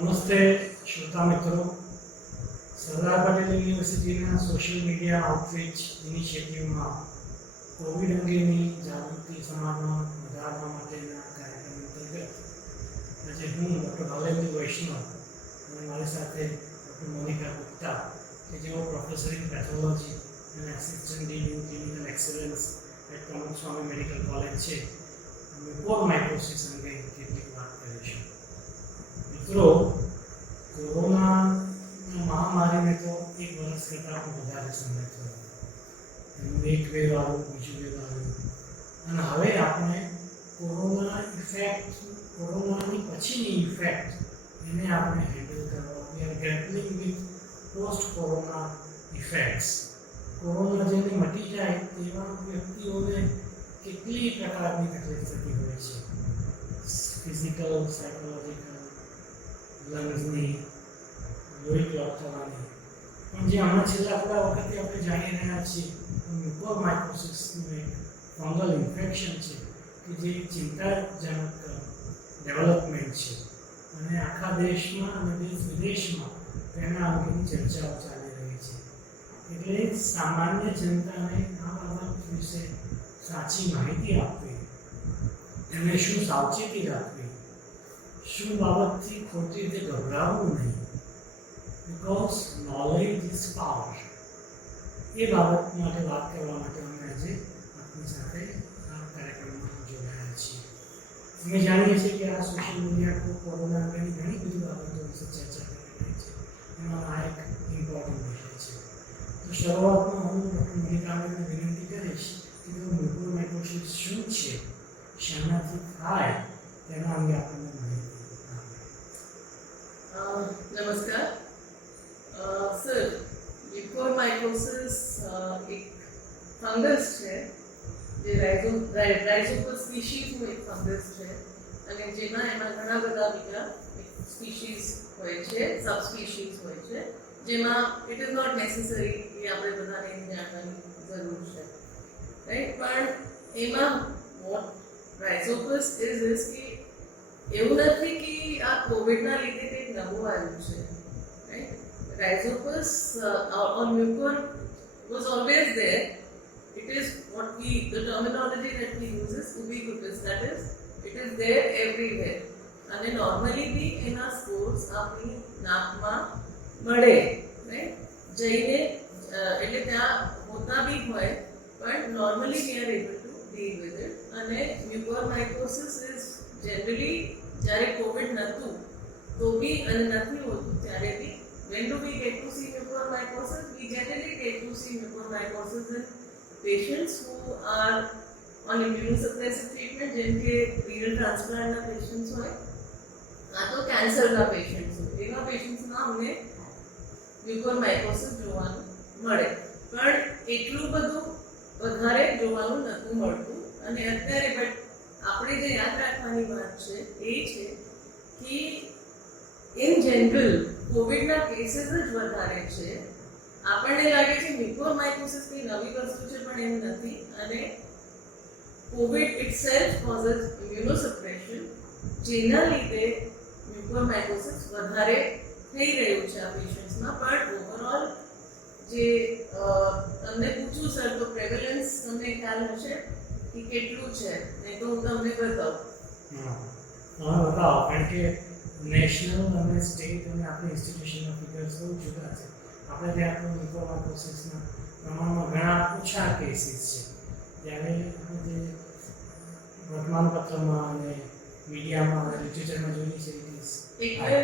નમસ્તે શ્રોતા મિત્રો. સરદાર પટેલ યુનિવર્સિટીના સોશિયલ મીડિયા આઉટરીચ ઇનિશિયેટિવમાં કોવિડ અંગેની જાગૃતિ સમાજમાં વધારવા માટેના કાર્યક્રમ અંતર્ગત આજે હું ડૉક્ટર ભાવેન્દ્ર વૈષ્ણવ અને મારી સાથે ડૉક્ટર મોનિકા ગુપ્તા કે જેઓ પ્રોફેસર ઇન પેથોલોજી અને assistant dean in clinical excellence at Pramod Swami medical college છે, મ્યુકોર માઇકોસિસ અંગે કેટલીક વાત કરીશું. મિત્રો, કોરોના મહામારીને તો એક વર્ષ કરતાં પણ વધારે સમય થયો. એનું એક વેવ આવ્યું, બીજું વેવ આવ્યું, અને હવે આપણે કોરોનાની પછીની ઇફેક્ટ એને આપણે હેન્ડલ કરવા. We are grappling with post corona effects. Corona જેને મટી જાય તેવા વ્યક્તિઓને કેટલી પ્રકારની તકલીફ થતી હોય છે, ફિઝિકલ, સાયકોલોજીકલ, લંગ્સની, લોહી ક્લોટ થવાની. પણ જે હમણાં છેલ્લા થોડા વખતથી આપણે જાણી રહ્યા છીએ, મ્યુકોરમાઇકોસિસનું એક ફંગલ ઇન્ફેક્શન છે કે જે ચિંતાજનક ડેવલપમેન્ટ છે, અને આખા દેશમાં અને દેશ વિદેશમાં તેના અંગેની ચર્ચાઓ ચાલી રહી છે. એટલે સામાન્ય જનતાને આ બાબત વિશે સાચી માહિતી આપવી, એમને શું સાવચેતી રાખવી, શું બાબતથી ખોટી રીતે ગભરાવવું નહીં, બિકોઝ નોલેજ ઇઝ પાવર. એ બાબત માટે વાત કરવા માટે અમે આજે આપની સાથે આ કાર્યક્રમમાં જોડાયા છીએ. અમે જાણીએ છીએ કે આ સોશિયલ મીડિયા કોરોના અંગેની ઘણી બધી બાબતો વિશે ચર્ચા કરી રહી છે. એમાં આ એક ઇમ્પોર્ટન્ટ વિષય છે. તો શરૂઆતમાં હું ડૉક્ટર મોનિકાને વિનંતી કરીશ કે તેઓ મ્યુકોરમાઇકોસિસ શું છે, શેનાથી થાય, તેના અંગે આપણને માહિતી. નમસ્કાર સર, મ્યુકોરમાઇકોસિસ એક ફંગસ છે જે રાઇઝોપસ સ્પીશીઝનું એક ફંગસ છે, અને જેમાં ઘણા બધા બીજા સ્પીશીઝ હોય છે, સબસ્પીશીઝ હોય છે, જેમાં ઇટ ઇઝ નોટ નેસેસરી કે આપણે બધાને જાણવાની જરૂર છે, રાઈટ. પણ એમાં વોટ રાઇઝોપસ ઇઝ કે એવું નથી કે આ કોવિડના લીધે કંઈક નવું આવ્યું છે, right. Rhizopus or mucor was always there. It is the terminology that we use is ubiquitous, that is, it is there everywhere. અને નોર્મલી બી એના સ્પોર્સ આપણી નાકમાં મળે, રાઈટ, જઈને એટલે ત્યાં હોતા બી હોય, પણ normally we are able to deal with it. અને મ્યુકોરમાઇકોસિસ ઇઝ જનરલી જ્યારે કોવિડ નહોતું તો બી અને નથી હોતું ત્યારે બી, when do we get to see mucormycosis? We generally get to see mucormycosis in patients who are on immunosuppressive treatment, જેમ કે renal transplant ના patients હોય, કાં તો કેન્સરના પેશન્ટ્સ હોય. એવા પેશન્ટ્સમાં અમને મ્યુકોરમાઇકોસિસ જોવાનું મળે, પણ એટલું બધું વધારે જોવાનું નથી મળતું. અને અત્યારે બટ આપણે જે યાદ રાખવાની વાત છે એ છે કે ઇન જનરલ કોવિડના કેસીસ જ વધારે છે. આપણને લાગે છે મ્યુકોરમાઇકોસિસ કઈ નવી વસ્તુ છે, પણ એમ નથી. અને કોવિડ ઇટસેલ્ફ કોઝિસ ઇમ્યુનોસપ્રેશન, જેના લીધે મ્યુકોરમાઇકોસિસ વધારે થઈ રહ્યું છે આ પેશન્ટ્સમાં. પણ ઓવરઓલ જે તમને પૂછું સર, તો પ્રેવેલન્સ તમને ખ્યાલ હશે કે કેટલું છે? નહીં તો હું તમને બતાવું. બતાવો, કારણ કે નેશનલ અને સ્ટેટ અને આપણી ઇન્સ્ટિટ્યુશનના ફિગર્સ બહુ જુદા છે. આપણે ત્યાં તો મ્યુકોરમાઇકોસિસના પ્રમાણમાં ઘણા ઓછા કેસીસ છે, જ્યારે આપણે જે વર્તમાનપત્રમાં અને મીડિયામાં અને લિટરેચરમાં જોઈએ છે એટલે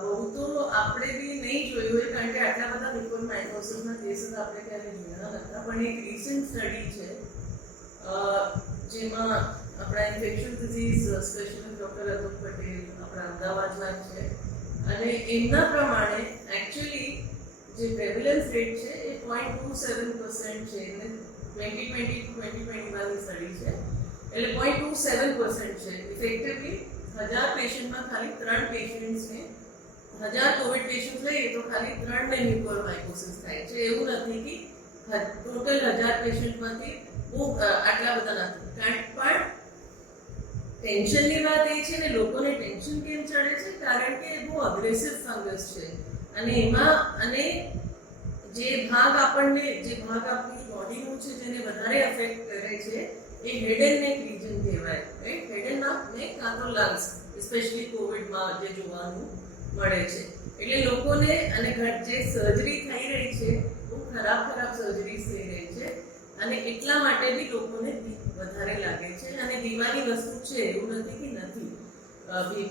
બહુ તો આપણે બી નહીં જોયું હોય, કારણ કે આટલા બધા મ્યુકોરમાઇકોસિસના કેસીસ આપણે ક્યારે જોયા નહોતા. પણ એક રિસન્ટ સ્ટડી છે જેમાં આપણા infection disease specialist doctor Atul Patel આપણા અમદાવાદમાં છે, અને એમના પ્રમાણે એકચ્યુઅલી જે પ્રેવલન્સ રેટ છે એ 0.27% છે. એટલે 2020 to 2021ની સ્ટડી છે, એટલે 0.27% છે. ઇફેક્ટિવલી 1000 પેશન્ટમાં ખાલી 3 પેશન્ટ્સને, 1000 કોવિડ પેશન્ટ લઈએ તો ખાલી 3ને મ્યુકોરમાઇકોસિસ થાય છે. એવું નથી કે ટોટલ 1000 પેશન્ટમાંથી બહુ આટલા બધા નથી. પણ ટેન્શનની વાત એ છે ને લોકોને ટેન્શન કેમ ચડે છે કારણ કે એ બહુ અગ્રેસિવ ફંગસ છે અને જે ભાગ આપણી બોડીનું છે જેને વધારે અફેક્ટ કરે છે એ હેડ એન્ડ નેક રીજન કહેવાય રાઈટ હેડ એન્ડ નેક કાં તો લંગ્સ સ્પેશિયલી કોવિડમાં જે જોવાનું મળે છે એટલે લોકોને અને જે સર્જરી થઈ રહી છે બહુ ખરાબ સર્જરીઝ થઈ રહી છે અને એટલા માટે બી લોકોને વધારે લાગે છે અને બીમારી વસ્તુ છે એવું નથી કે નથી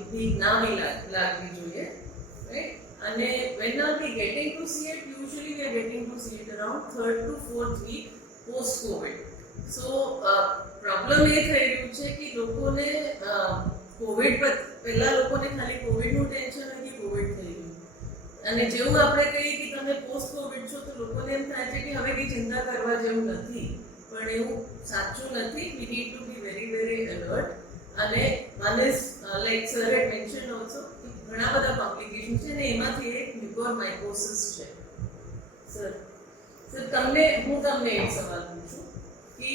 ભીખ ના બી લાગવી જોઈએ રાઈટ અને when are we getting to see it usually we are getting to see it around 3rd to 4th week post covid so problem એ થઈ રહ્યું છે કે લોકોને કોવિડ પહેલા લોકોને ખાલી કોવિડનું ટેન્શન હતી કોવિડ થઈ ગયું અને જેવું આપણે કહીએ કે તમે પોસ્ટ કોવિડ છો તો લોકોને એમ થાય છે કે હવે કંઈ ચિંતા કરવા જેવું નથી પણ એવું સાચું નથી we need to be very alert અને one is like sir had mention also ઘણા બધા કોમ્પ્લિકેશન છે અને એમાંથી એક મ્યુકોરમાઇકોસિસ છે સર હું તમને એક સવાલ પૂછું કે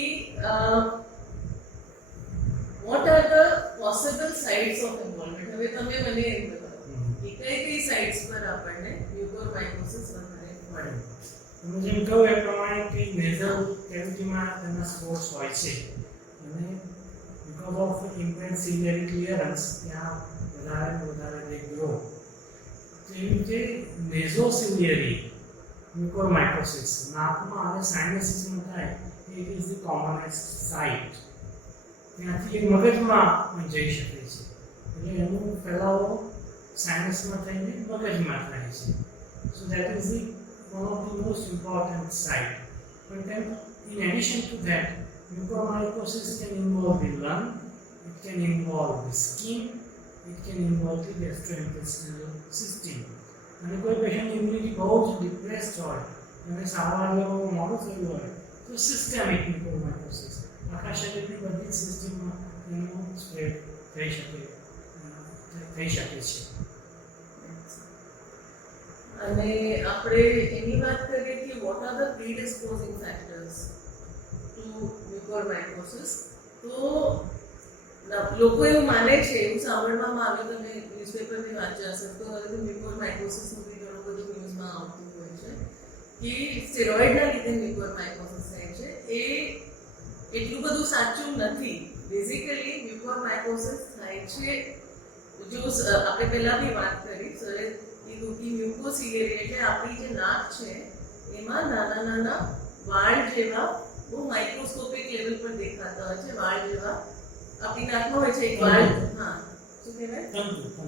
what are the possible sites of involvement હવે તમે મને એમ બતાવો કે કઈ સાઇટ્સ પર આપણને મ્યુકોરમાઇકોસિસ વધારે મળે તમે જેમ કહ્યું એ પ્રમાણે કે નેઝલ કેવિટીમાં તેના સ્પોર્સ હોય છે અને બીકોઝ ઓફ ઇમ્પેન્ડ સિલિયરી ક્લિયરન્સ ત્યાં વધારે they grow જેવી રીતે નેઝોસિલિયરી મ્યુકોરમાઇકોસિસ નાકમાં અને સાઇનસિસમાં થાય it is the commonest site ત્યાંથી એ મગજમાં પણ જઈ શકે છે એટલે એનો ફેલાવો સાયન્સમાં થઈને મગજમાં થાય છે so that is the one of the most important site but then in addition to that mucormycosis can involve the lung it can involve the skin it can involve the gastrointestinal system અને કોઈ patient immunity બહુ જ depressed હોય અને સારવાર લેવામાં મોડું થયું હોય તો સિસ્ટેમિક મ્યુકોરમાઇકોસિસ આખા શરીરની બધી સિસ્ટમમાં એનું સ્પ્રેડ થઈ શકે છે અને આપણે એની વાત કરીએ કે what are the predisposing factors to mucormycosis તો લોકો એવું માને છે એવું સાંભળવામાં આવ્યું તમે ન્યૂઝપેપરની વાંચ્યા હશે તો હવે તો મ્યુકોરમાઇકોસિસનું બી ઘણું બધું ન્યૂઝમાં આવતું હોય છે કે સ્ટેરોઇડના લીધે મ્યુકોરમાઇકોસિસ થાય છે એ એટલું બધું સાચું નથી બેઝિકલી મ્યુકોરમાઇકોસિસ થાય છે જો આપણે પહેલાં બી વાત કરી સરે કીધું કે મ્યુકોસિલિયરી એટલે આપણી જે નાક છે એમાં નાના વાળ જેવા બહુ માઇક્રોસ્કોપિક લેવલ પર દેખાતા હોય છે વાળ જેવા આપણી નાકમાં હોય છે એક વાળ હા શું કહેવાય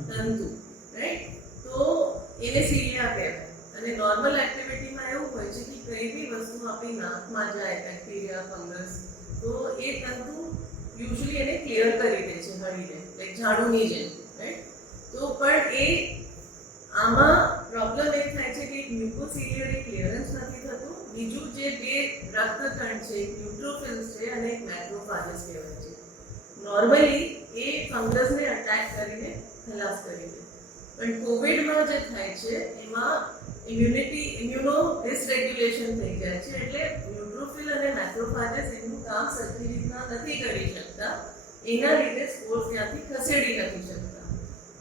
તંતુ રાઈટ તો એને સિલિયા કહેવાય અને નોર્મલ એક્ટિવિટીમાં એવું હોય છે કે કઈ બી વસ્તુ આપણી નાકમાં જાય બેક્ટેરિયા ફંગસ તો એ તંતુ યુઝ્યુઅલી એને ક્લિયર કરી દે છે હળીને લાઈક ઝાડુની જેમ રાઈટ તો પણ એ આમાં પ્રોબ્લેમ એ થાય છે કે મ્યુકોસિલિયરી ક્લિયરન્સ નથી થતું બીજું જે બે રક્તકણ છે એક ન્યુટ્રોફિલ્સ છે અને એક મેક્રોફાજસ કહેવાય છે નોર્મલી એ ફંગસને અટેક કરીને ખલાસ કરી દે પણ કોવિડમાં જે થાય છે એમાં ઇમ્યુનો ડિસરેગ્યુલેશન થઈ જાય છે એટલે ન્યુટ્રોફિલ અને મેક્રોફાજસ એનું કામ સરખી રીતના નથી કરી શકતા એના લીધે સ્પોર્સ ત્યાંથી ખસેડી નથી શકતા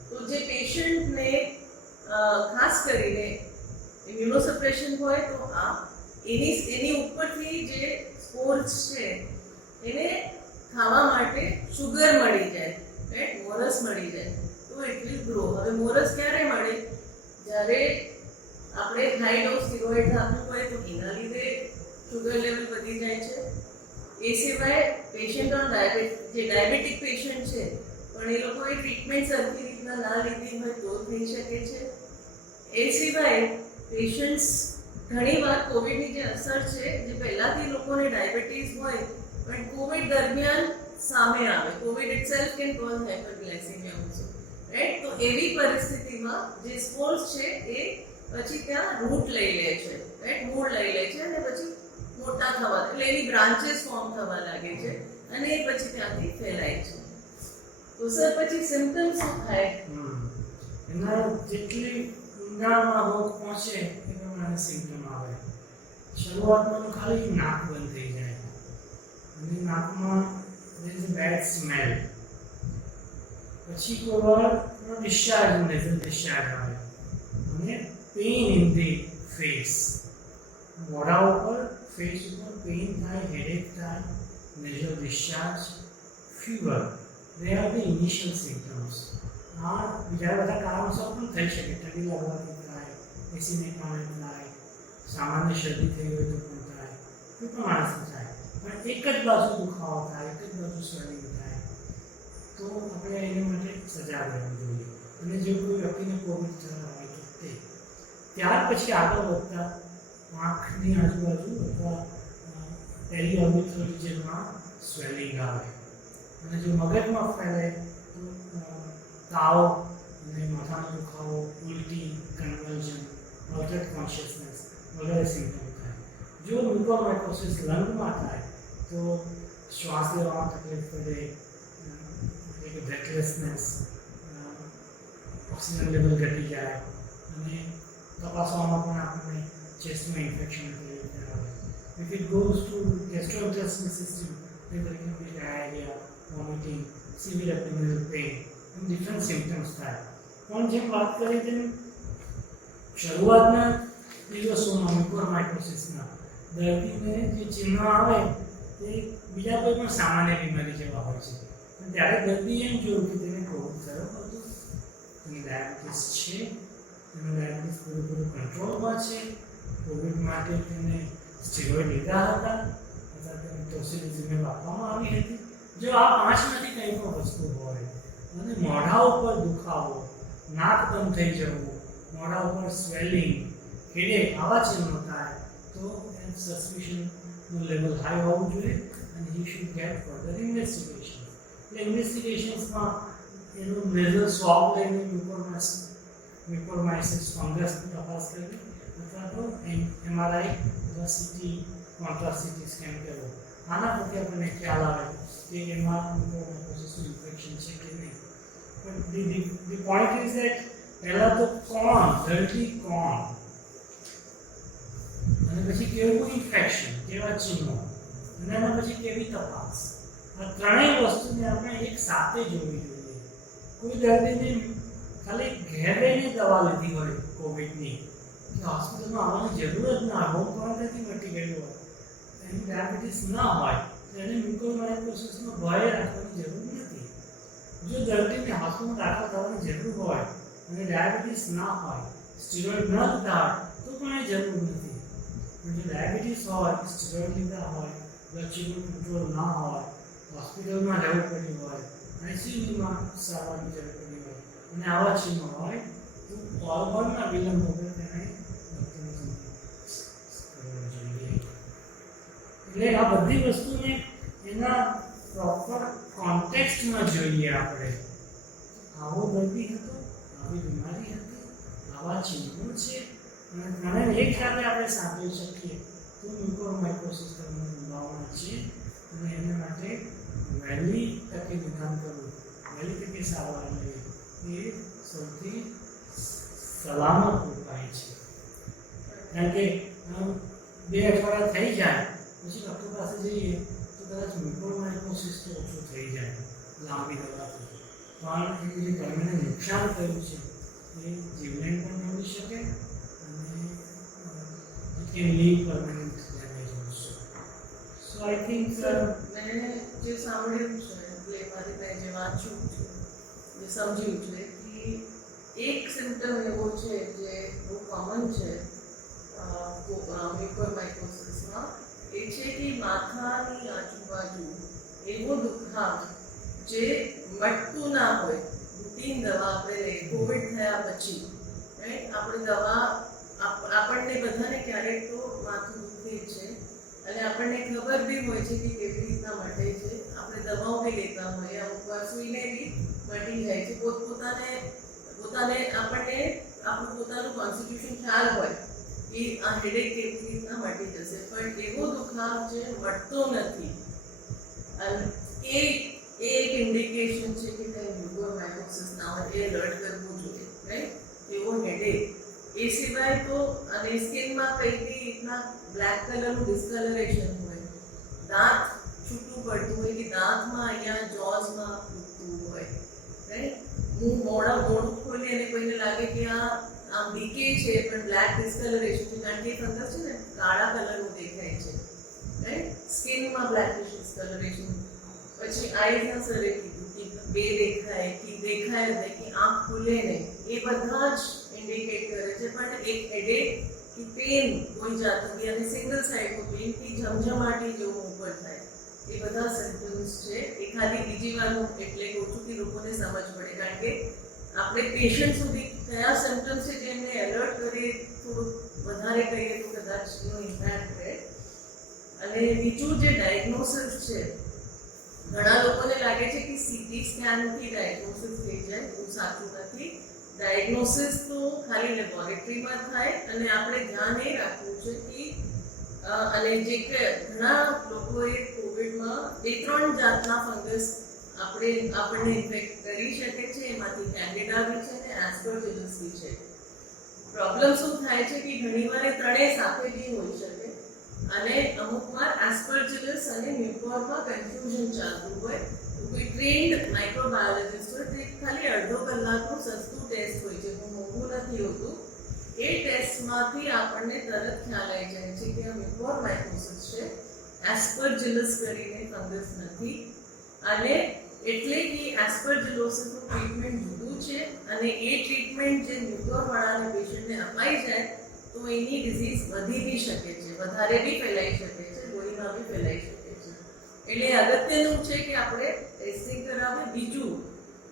તો જે પેશન્ટને ખાસ કરીને ઇમ્યુનોસપ્રેશન હોય તો એની ઉપરથી જે સ્પોર્સ છે એને ખાવા માટે શુગર મળી જાય રાઈટ મોરસ મળી જાય તો ઇટ વિલ ગ્રો હવે મોરસ ક્યારે મળે જ્યારે આપણે હાઈ ડોઝ સ્ટીરોઇડ આપવું હોય તો એના લીધે શુગર લેવલ વધી જાય છે એ સિવાય પેશન્ટ ઓન ડાયાબિટિક પેશન્ટ છે પણ એ લોકોએ ટ્રીટમેન્ટ સરખી રીતના ના લીધી હોય તો થઈ શકે છે એ સિવાય પેશન્ટ્સ ઘણીવાર કોવિડની જે અસર છે જે પહેલાંથી લોકોને ડાયાબિટીસ હોય પણ કોવિડ દરમિયાન સામે આવે covid itself can cause hyperglycemia also right તો એવી પરિસ્થિતિમાં જે સ્પોર્સ છે એ પછી ત્યાં રૂટ લઈ લે છે રાઈટ મૂળ લઈ લે છે અને પછી મોટા થવા એટલે એની બ્રાન્ચેસ ફોર્મ થવા લાગે છે અને એ પછી ત્યાંથી ફેલાય છે તો સર પછી સિમ્પટમ્સ શું થાય એના જેટલી ઊંડાણમાં રોગ પહોંચે એ પ્રમાણે સિમ્પટમ આવે શરૂઆતમાં તો ખાલી નાક બંધ થઈ જાય અને નાકમાં there is a bad smell પછી કોઈ વાર ડિસ્ચાર્જ નેઝલ ડિસ્ચાર્જ આવે અને પેઇન ઇન ધી ફેસ, મોઢા ઉપર ફેસ ઉપર પેઇન થાય, હેડેક થાય, nasal discharge, fever, they are the initial symptoms. આ બીજા બધા કારણોસર પણ થઈ શકે, ઠંડી લાગવાથી થાય, એસીને કારણે થાય, સામાન્ય શરદી થઈ હોય તો પણ થાય, કોઈ પણ માણસને થાય. પણ એક જ બાજુ દુખાવો થાય, એક જ બાજુ સ્વેલિંગ થાય તો આપણે એની માટે સજાગ રહેવું જોઈએ. અને જો કોઈ વ્યક્તિને કોવિડ થયો હોય તો તે ત્યાર પછી આગળ વધતા આંખની આજુબાજુ અથવા પેરીઓર્બિટલ રિજનમાં સ્વેલિંગ આવે અને જો મગજમાં ફેલાય તો તાવ અને માથાનો દુખાવો, ઉલટી, કન્વલ્ઝન, ઓલ્ટર્ડ કોન્શિયસનેસ વગેરે સિમ્પટમ થાય. જો મ્યુકોરમાઇકોસિસ લંગમાં થાય તો શ્વાસ લેવામાં તકલીફ પડે, એટલે કે બ્રેથલેસનેસ, ઓક્સિજન લેવલ ઘટી જાય અને તપાસવામાં પણ આપણને ચેસ્ટમાં ઇન્ફેક્શન થઈ આવે. If it goes to gastrointestinal system, then there can be diarrhea, vomiting, severe abdominal pain, and different symptoms થાય. પણ જેમ વાત કરી તેમ શરૂઆતના દિવસોમાં મ્યુકોરમાઇકોસિસના દર્દીને જે ચિહ્નો આવે તે બીજા કોઈ પણ સામાન્ય બીમારી જેવા હોય છે. પણ ત્યારે દર્દી એમ જોયું કે તેને કોવિડ થયો હતો, તેને ડાયાબિટીસ છે, તેનો ડાયાબિટીસ પૂરેપૂરો કંટ્રોલમાં છે, કોવિડ માટે તેને સ્ટીરોઇડ લીધા હતા અથવા તેને ટોસિલિઝુમેબ આપવામાં આવી હતી. જો આ પાંચમાંથી કંઈ પણ વસ્તુ હોય અને મોઢા ઉપર દુખાવો, નાક બંધ થઈ જવું, મોઢા ઉપર સ્વેલિંગ, હેડેક આવા ચિહ્નો થાય તો એમ સસ્પિશનનું લેવલ હાઈ હોવું જોઈએ અને he should gate further investigation. એટલે ઇન્વેસ્ટિગેશન્સમાં એનું નેઝલ સ્વાબ લઈને મ્યુકોરમાઇસિસ ફંગસની તપાસ કરવી અથવા તો MRI અથવા સીટી, કોન્ટ્રાસ્ટ સીટી સ્કેન કરવો. આના પરથી આપણને ખ્યાલ આવે કે એમાં મ્યુકોરમાઇકોસિસનું ઇન્ફેક્શન છે કે નહીં. પણ ધી પોઈન્ટ ઇઝ ધેટ પહેલાં તો કોણ દર્દી કોણ અને પછી કેવું ઇન્ફેક્શન, કેવા ચિહ્નો અને એના પછી કેવી તપાસ, આ ત્રણેય વસ્તુને આપણે એક સાથે જોવી જોઈએ. કોઈ દર્દીને ખાલી ઘેર રહીને દવા લીધી હોય કોવિડની, હોસ્પિટલમાં આવવાની જરૂર જ ના હોય, હોમ ક્વોરન્ટાઇનથી મટી ગયું હોય, એની ડાયાબિટીસ ના હોય તો એને મ્યુકોરમાઇકોસિસનો ભય રાખવાની જરૂર નથી. જો દર્દીને હોસ્પિટલમાં દાખલ થવાની જરૂર હોય અને ડાયાબિટીસ ના હોય, સ્ટીરોઇડ ન લીધા હોય તો પણ એ જરૂર નથી. પણ જો ડાયાબિટીસ હોય, સ્ટીરોઇડ લીધા હોય, બ્લડ શુગર કંટ્રોલ ના હોય, હોસ્પિટલમાં રહેવું પડ્યું હોય, આઈસીયુમાં સારવારની જરૂર પડી હોય અને આવા ચિહ્નો હોય તો ઓલબોર્ડના વિલંબ વગર તેને ડૉક્ટરને સંપર્ક કરવો જોઈએ. એટલે આ બધી વસ્તુને એના પ્રોપર કોન્ટેક્સ્ટમાં જોઈએ આપણે. આવો દર્દી હતો, આવી બીમારી હતી, આવા ચિહ્નો છે અને ત્રણેય એક સાથે આપણે સાંભળી શકીએ તો મ્યુકોરમાઇકોસિસ થવાની સંભાવના છે અને એના માટે વહેલી તકે નિદાન કરવું, વહેલી તકે સારવાર લેવી એ સૌથી સલામત ઉપાય છે. કારણ કે 2 અઠવાડિયા થઈ જાય પછી ડૉક્ટર પાસે જઈએ તો કદાચ મ્યુકોરમાઇકોસિસ તો ઓછું થઈ જાય લાંબી દવાથી, પણ એનું જે ગરમીને નુકસાન થયું છે એ જીવલેણ પણ બની શકે અને can live permanent damage also. So I think મેં જે સાંભળ્યું છે એટલે મારી મેં જે વાંચ્યું છે, જે સમજ્યું છે કે એક સિમ્પટમ એવો છે જે બહુ કોમન છે મ્યુકોરમાઇકોસિસમાં, એ છે કે માથાની આજુબાજુ એવો દુખાવો જે મટતું ના હોય. રૂટીન દવા આપણે લઈએ કોવિડ થયા પછી, રાઈટ, આપણે દવા આપણને બધાને ક્યારેક તો માથું દુખે છે અને આપણને ખબર બી હોય છે કે કેવી રીતના મટે છે. આપણે દવાઓ બી લેતા હોઈએ, અમુક વાર સૂઈને બી મટી જાય છે. પોતાને આપણને આપણું પોતાનું કોન્સ્ટિટ્યુશન ખ્યાલ હોય કે આ હેડેક કેવી રીતના મટી જશે, પણ એવો દુખાવ જે મટતો નથી અને એ એક ઇન્ડિકેશન છે કે કંઈ મ્યુકોરમાઇકોસિસ ના હોય, એ એલર્ટ કરવું જોઈએ, રાઈટ. એવો હેડેક, એ સિવાય તો અને સ્કિનમાં કંઈ રીતના બ્લેક કલરનું ડિસ્કલરેશન હોય, દાંત છૂટું પડતું હોય કે દાંતમાં અહીંયા જોઝમાં દુખતું હોય, રાઈટ, ઉપરથી અને કોઈને લાગે કે આમ ડીકે છે પણ બ્લેક ડિસ્કલરેશન છે, કારણ કે ફંગસ છે ને કાળા કલરનું દેખાય છે, રાઈટ? સ્કિનમાં બ્લેકિશ ડિસ્કલરેશન, પછી આઈઝના સરે કીધું કે બે દેખાય કે દેખાય જ નહીં, કે આંખ ખુલે નહીં, એ બધા જ ઇન્ડિકેટ કરે છે. પણ એક હેડેક કે પેન કોઈ જાતનું બી અને સિંગલ સાઇડનું પેન કે જમજમાટી જેવું ઉપર થાય, એ બધા સિમ્પટમ્સ છે. એ ખાલી બીજી વારનું એટલે કહું છું કે લોકોને સમજ પડે, કારણ કે આપણે પેશન્ટ સુધી કયા સિમ્પટમ્સ છે જેમને એલર્ટ કરીએ, થોડુંક વધારે કહીએ તો કદાચ એનો ઇમ્પેક્ટ રહે. અને બીજું જે ડાયગ્નોસિસ છે, ઘણા લોકોને લાગે છે કે સીટી સ્કેનથી ડાયગ્નોસિસ થઈ જાય, એવું સાચું નથી. ડાયગ્નોસિસ તો ખાલી લેબોરેટરીમાં થાય, અને આપણે ધ્યાન એ રાખવું છે કે અને જે કે ઘણા લોકોએ કોવિડમાં 2-3 જાતના ફંગસ આપણને ઇન્ફેક્ટ કરી શકે છે. એમાંથી કેન્ડિડા બી છે અને એસ્પરજિલસ બી છે. પ્રોબ્લેમ શું થાય છે કે ઘણીવાર એ ત્રણેય સાથે બી હોઈ શકે, અને અમુકવાર એસ્પરજિલસ અને મ્યુકોરમાં કન્ફ્યુઝન ચાલતું હોય. કોઈ ટ્રેન્ડ માઇક્રોબાયોલોજિસ્ટ હોય તો ખાલી અડધો કલાકનું સસ્તું ટેસ્ટ હોય છે, મોંઘું નથી હોતું. એ ટેસ્ટમાંથી આપણને તરત ખ્યાલ આવી જાય છે કે આ મ્યુકોરમાઇકોસિસ છે, એસ્પરજિલસ કરીને ફંગસ નથી. અને એટલે કે એસ્પરજિલોસિસનું ટ્રીટમેન્ટ જુદું છે, અને એ ટ્રીટમેન્ટ જે મ્યુકોરવાળાને પેશન્ટને અપાઈ જાય તો એની ડિઝીઝ વધી બી શકે છે, વધારે બી ફેલાઈ શકે છે, લોહીમાં બી ફેલાઈ શકે છે. એટલે અગત્યનું છે કે આપણે ટેસ્ટિંગ કરાવીએ. બીજું,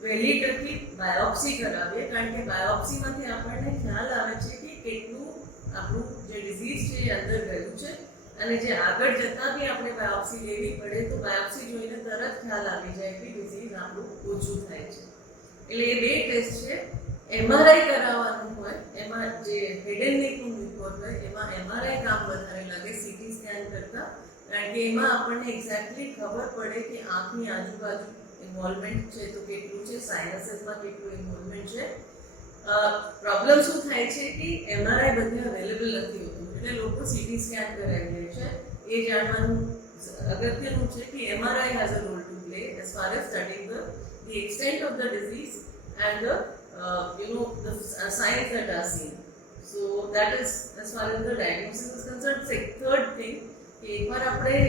વહેલી તકે બાયોપ્સી કરાવીએ, કારણ કે બાયોપ્સીમાંથી આપણને ખ્યાલ આવે છે કે કેટલું આપણું જે ડિઝીઝ છે એ અંદર ગયું છે, અને જે આગળ જતાં બી આપણે બાયોપ્સી લેવી પડે તો બાયોપ્સી જોઈને તરત ખ્યાલ આવી જાય કે ડિઝીઝ આપણું ઓછું થાય છે. એટલે એ 2 ટેસ્ટ છે. એમઆરઆઈ કરાવવાનું હોય, એમાં જે હેડ એન્ડ નેકનું રિપોર્ટ હોય એમાં એમઆરઆઈ કામ વધારે લાગે સીટી સ્કેન કરતાં, કારણ કે એમાં આપણને એક્ઝેક્ટલી ખબર પડે કે આંખની આજુબાજુ ઇન્વોલ્વમેન્ટ છે તો કેટલું છે, સાઇનસીસમાં કેટલું ઇન્વોલ્વમેન્ટ છે. પ્રોબ્લેમ શું થાય છે કે એમઆરઆઈ બધે અવેલેબલ નથી હોતું, એટલે લોકો સીટી સ્કેન કરાવી લે છે. એ જાણવાનું અગત્યનું છે કે MRI has a role to play as far as studying the extent of the disease and the the signs that are seen. So that is as far as the diagnosis is concerned. Third thing, કે એકવાર આપણે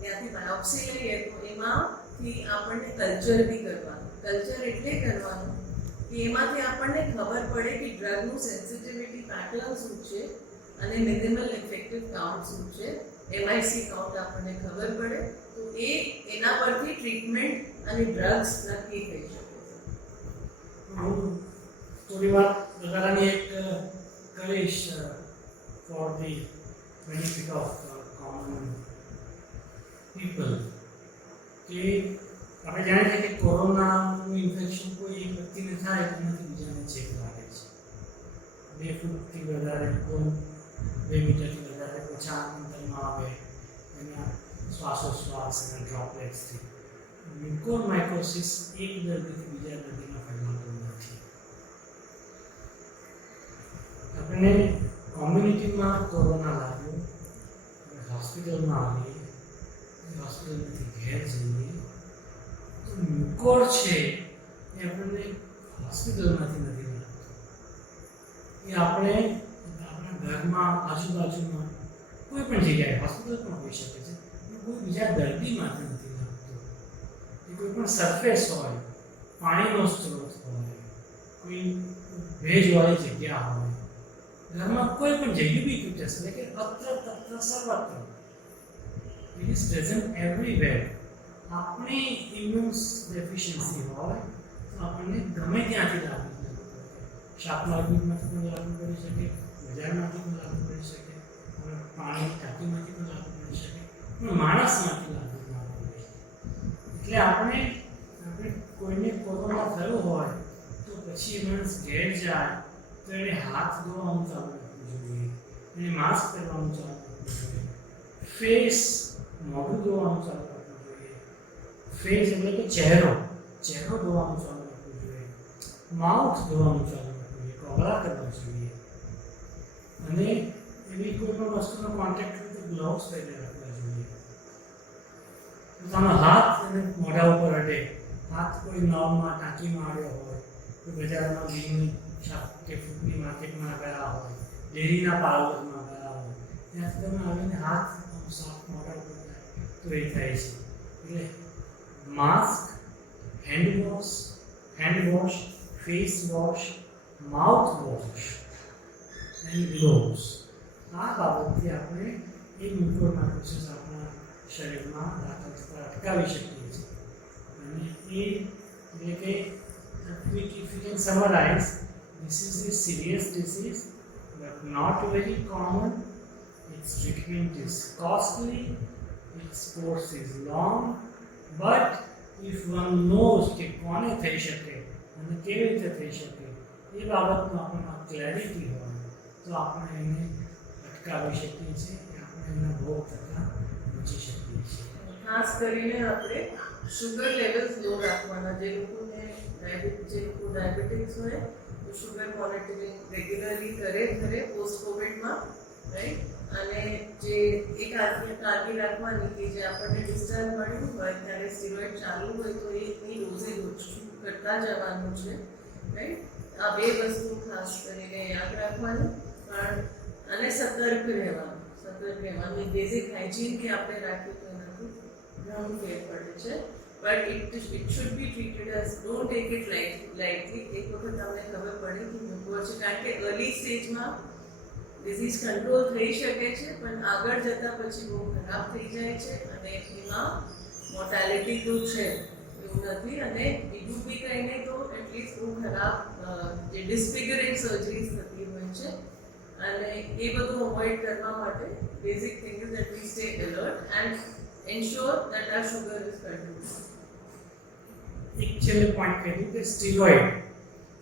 ત્યાંથી biopsy લઈએ તો એમાંથી આપણને culture બી કરવાનું. Culture એટલે કરવાનું કે એમાંથી આપણને ખબર પડે કે ડ્રગનું સેન્સિટિવિટી પેટર્ન શું છે અને મિનિમલ ઇફેક્ટિવ કાઉન્ટ શું છે, MIC કાઉન્ટ આપણને ખબર પડે તો એના પરથી ટ્રીટમેન્ટ અને ડ્રગ્સ નક્કી થઈ શકે છે. હું થોડી વાત વધારાની એક કરીશ for the benefit of common people, કે આપણે જાણીએ છીએ કે કોરોનાનું ઇન્ફેક્શન કોઈ એક વ્યક્તિને થાય એનાથી બીજાને ચેપ લાગે છે. 2 ફૂટથી વધારે, 2 મીટરથી વધારે ઓછા અંતરમાં આવે એના શ્વાસોશ્વાસ અને ડ્રોપલેટ્સથી. મ્યુકોરમાઇકોસિસ એક દર્દીથી બીજા દર્દીમાં ફેલાતું નથી. આપણને કોમ્યુનિટીમાં કોરોના લાગ્યો, હોસ્પિટલમાં આવીએ, હોસ્પિટલમાંથી ઘેર જઈએ તો મ્યુકોર છે એ આપણને હોસ્પિટલમાંથી નથી લાગતો, એ આપણે આપણા ઘરમાં આજુબાજુમાં કોઈ પણ જગ્યાએ, હોસ્પિટલ પણ હોઈ શકે છે, કોઈ બીજા દર્દીમાંથી નથી લાગતો. એ કોઈ પણ સરફેસ હોય, પાણીનો સ્ત્રોત હોય, કોઈ ભેજવાળી જગ્યા હોય, ઘરમાં કોઈ પણ યુબિક્યુટસ એટલે કે અત્ર તત્ર સર્વત્ર, ઇટ ઇઝ પ્રેઝન્ટ એવરીવેર. આપણી ઇમ્યુન ડેફિશિયન્સી હોય તો આપણને ગમે ત્યાંથી લાગુ પડે. શાકભાજીમાંથી પણ લાગુ પડી શકે, બજારમાંથી પણ લાગુ પડી શકે, પાણીની ટાંકીમાંથી પણ લાગુ પડી શકે, પણ માણસમાંથી લાગુ ના પડે. એટલે આપણે કોઈને કોરોના થયો હોય તો પછી એ માણસ ઘેર જાય તો એને હાથ ધોવાનું ચાલુ રાખવું જોઈએ, એને માસ્ક પહેરવાનું ચાલુ રાખવું જોઈએ, ફેસ મોઢું ધોવાનું ચાલુ રાખવું જોઈએ, ફેસ એટલે કે ચહેરો ધોવાનું ચાલુ રાખવું જોઈએ, માઉથ ધોવાનું ચાલુ રાખવું જોઈએ, કોગળા કરવા જોઈએ, અને એવી કોઈ પણ વસ્તુનો કોન્ટેક્ટ હોય તો ગ્લોવ્સ પહેરી રાખવા જોઈએ. પોતાનો હાથ અને મોઢા ઉપર અડે, હાથ કોઈ નળમાં ટાંકીમાં આવ્યો હોય કે બજારમાં ઘીની શાક કે ફૂડની માર્કેટમાં ગયા હોય, ડેરીના પાર્લરમાં ગયા હોય, ત્યાંથી તમે આવીને હાથ સાફ મોઢા ઉપર થાય તો એ થાય છે. એટલે mask, hand wash, face wash, mouth wash and gloves, આ બાબતથી આપણે એ મ્યુકોરમાઇકોસિસ આપણા શરીરમાં દાખલ થતા અટકાવી શકીએ છીએ. અને એ એટલે કે if we can summarize, this is a serious disease but not very common. Its treatment is costly, its course is long, but if one knows કે કોને થઈ શકે અને કેવી રીતે થઈ શકે એ બાબતનો આપણને ક્લેરિટી હોય તો આપણે એને અટકાવી શકીએ છીએ, આપણે એના ભોગ થતાં બચી શકીએ છીએ. ખાસ કરીને આપણે શુગર લેવલ્સ લો રાખવાના. જે લોકો ડાયાબિટીસ હોય તો શુગર મોનિટરિંગ રેગ્યુલરલી કરે ઘરે પોસ્ટ કોવિડમાં, રાઈટ. અને જે એક કાળજી રાખવાની કે જે આપણને ડિસ્ચાર્જ મળ્યું હોય ત્યારે સ્ટીરોઇડ ચાલુ હોય તો એની ડોઝેજ ઓછું કરતા જવાનું છે, રાઈટ. આ બે વસ્તુ ખાસ કરીને યાદ રાખવાની. પણ અને સતર્ક રહેવાનું. બેઝિક હાઇજીન કે આપણે રાખ્યું તો એનાથી ઘણું ફેર પડે છે. But it should be treated as, don't take it lightly. એક વખત તમને ખબર પડે કે મ્યુકોર છે, કારણ કે અર્લી સ્ટેજમાં ડિઝીઝ કંટ્રોલ થઈ શકે છે પણ આગળ જતાં પછી બહુ ખરાબ થઈ જાય છે અને એમાં મોર્ટાલિટી તો છે એવું નથી. અને બીજું બી કંઈ નહીં તો એટલીસ્ટ બહુ ખરાબ જે ડિસ્ફિગરિંગ સર્જરીઝ થતી હોય છે. અને એ બધું અવોઇડ કરવા માટે basic thing is that we stay alert and ensure that R sugar is controlled. એક છેલ્લે પોઈન્ટ કહ્યું કે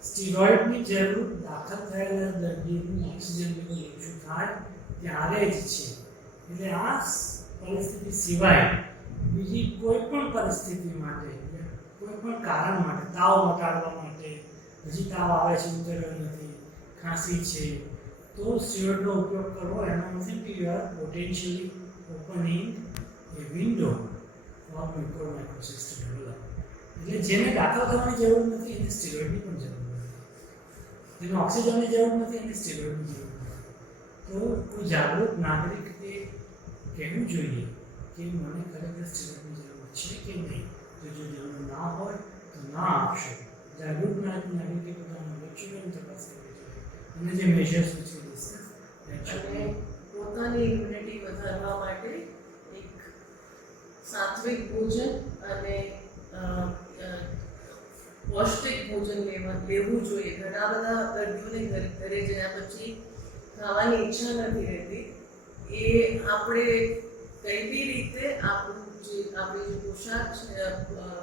સ્ટીરોઇડની જરૂર દાખલ થયેલા દર્દીનું ઓક્સિજન લેવલ ઓછું થાય ત્યારે જ છે. એટલે આ પરિસ્થિતિ સિવાય બીજી કોઈ પણ પરિસ્થિતિ માટે, કોઈ પણ કારણ માટે, તાવ મટાડવા માટે, હજી તાવ આવે છે ઉતર્યો નથી, ખાંસી છે, તો સ્ટીરોઇડનો ઉપયોગ કરવો. એનો મતલબ કે you are potentially opening a window for mucormycosis to develop. એટલે જેને દાખલ થવાની જરૂર નથી એને સ્ટીરોઇડની પણ જરૂર નથી, જેને ઓક્સિજનની જરૂર નથી એને સ્ટીરોઇડની જરૂર નથી. તો કોઈ જાગૃત નાગરિકે કહેવું જોઈએ કે મને ખરેખર સ્ટીરોઇડની જરૂર છે કે નહીં. જો જરૂર ના હોય તો ના આપશો. જાગૃત નાગરિકે પોતાનું લક્ષ્યની તપાસ કરવી જોઈએ અને જે મેજર્સ વિશે અને પોતાની ઇમ્યુનિટી વધારવા માટે એક સાત્વિક ભોજન અને પૌષ્ટિક ભોજન લેવું જોઈએ. ઘણા બધા દર્દીઓને ઘરે ગયા પછી ખાવાની ઈચ્છા નથી રહેતી. એ આપણે કઈ બી રીતે આપણી જે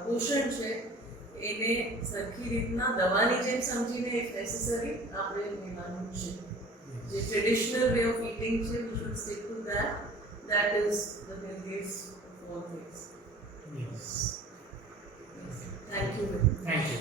પોષણ છે એને સરખી રીતના દવાની જેમ સમજીને એક નેસેસરી આપણે લેવાનું છે. જે ટ્રેડિશનલ વે ઓફ ઇટિંગ છે, we should stick to that. That is the healthiest of all things. Yes. Thank you. Thank you.